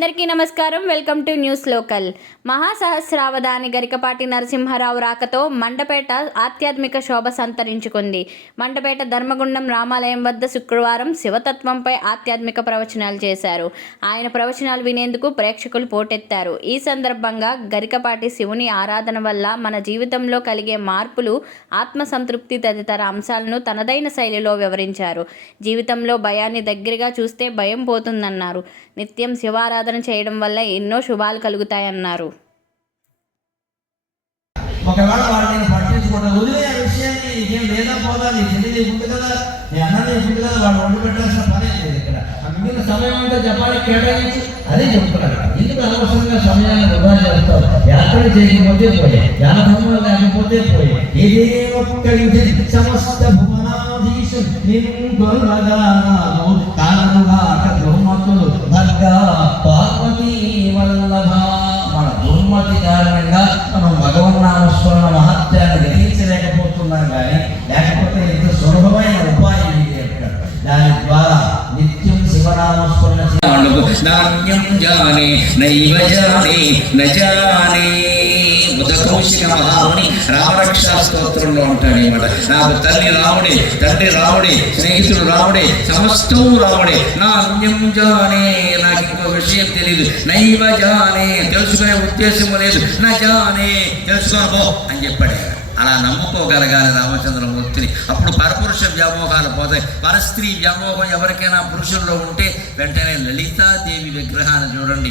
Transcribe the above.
అందరికీ నమస్కారం. Welcome to news local. మహాసహస్రావధాని గరికపాటి నరసింహారావు రాకతో మండపేట ఆధ్యాత్మిక శోభ సంతరించుకుంది. మండపేట ధర్మగుండం రామాలయం వద్ద శుక్రవారం శివతత్వంపై ఆధ్యాత్మిక ప్రవచనాలు చేశారు. ఆయన ప్రవచనాలు వినేందుకు ప్రేక్షకులు పోటెత్తారు. ఈ సందర్భంగా గరికపాటి శివుని ఆరాధన వల్ల మన జీవితంలో కలిగే మార్పులు, ఆత్మసంతృప్తి తదితర అంశాలను తనదైన శైలిలో వివరించారు. జీవితంలో భయాన్ని దగ్గరగా చూస్తే భయం పోతుందన్నారు. నిత్యం శివారాధన చేయడం వల్ల ఎన్నో శుభాలు కలుగుతాయన్నారు. ఒకవేళ వాళ్ళని పట్టించుకోవడం వదిలే విషయాన్ని ఏం లేదా పోదా, నీ చెల్లి ఉంది కదా, నీ అన్నది ఉంది కదా, వాళ్ళు వండి పెట్టాల్సిన పని లేదు. ఇక్కడ మిగిలిన సమయం అంతా చెప్పాలి, కేటాయించి అదే చెప్తున్నారు. ఎందుకు అనవసరంగా సమయాన్ని వృధా చేస్తారు? యాత్ర చేయకపోతే పోయే, జ్ఞానధర్మం లేకపోతే పోయే, ఏదేమో సమస్త భువనాధీశు భర్గా పార్వతీ వల్లభ. మన దుర్మతి కారణంగా మనం భగవన్నామస్మరణ మహత్యాన్ని గ్రహించలేకపోతున్నాం. కానీ లేకపోతే ఇంత సులభమైన ఉపాయం ఇది అంటారు. దాని ద్వారా నిత్యం శివనామస్మరణ నాణ్యం జానే నైవ జానే నజానే. బుధకౌశిక మహాముని రామరక్షా స్తోత్రంలో ఉంటాడు అనమాట. నాకు తల్లి రాముడే, తండ్రి రాముడే, స్నేహితుడు రాముడే, సమస్తం రాముడే. నాణ్యం జానే, నాకు ఇంకో విషయం తెలియదు. నైవ జానే, తెలుసుకునే ఉద్దేశం లేదు. నా జానే, తెలుసుకోనపో అని చెప్పాడు. అలా నమ్ముకోగలగాలి రామచంద్రమూర్తిని. అప్పుడు పరపురుష వ్యామోహాలు పోతాయి. పరస్త్రీ వ్యామోహం ఎవరికైనా పురుషుల్లో ఉంటే వెంటనే లలితాదేవి విగ్రహాన్ని చూడండి.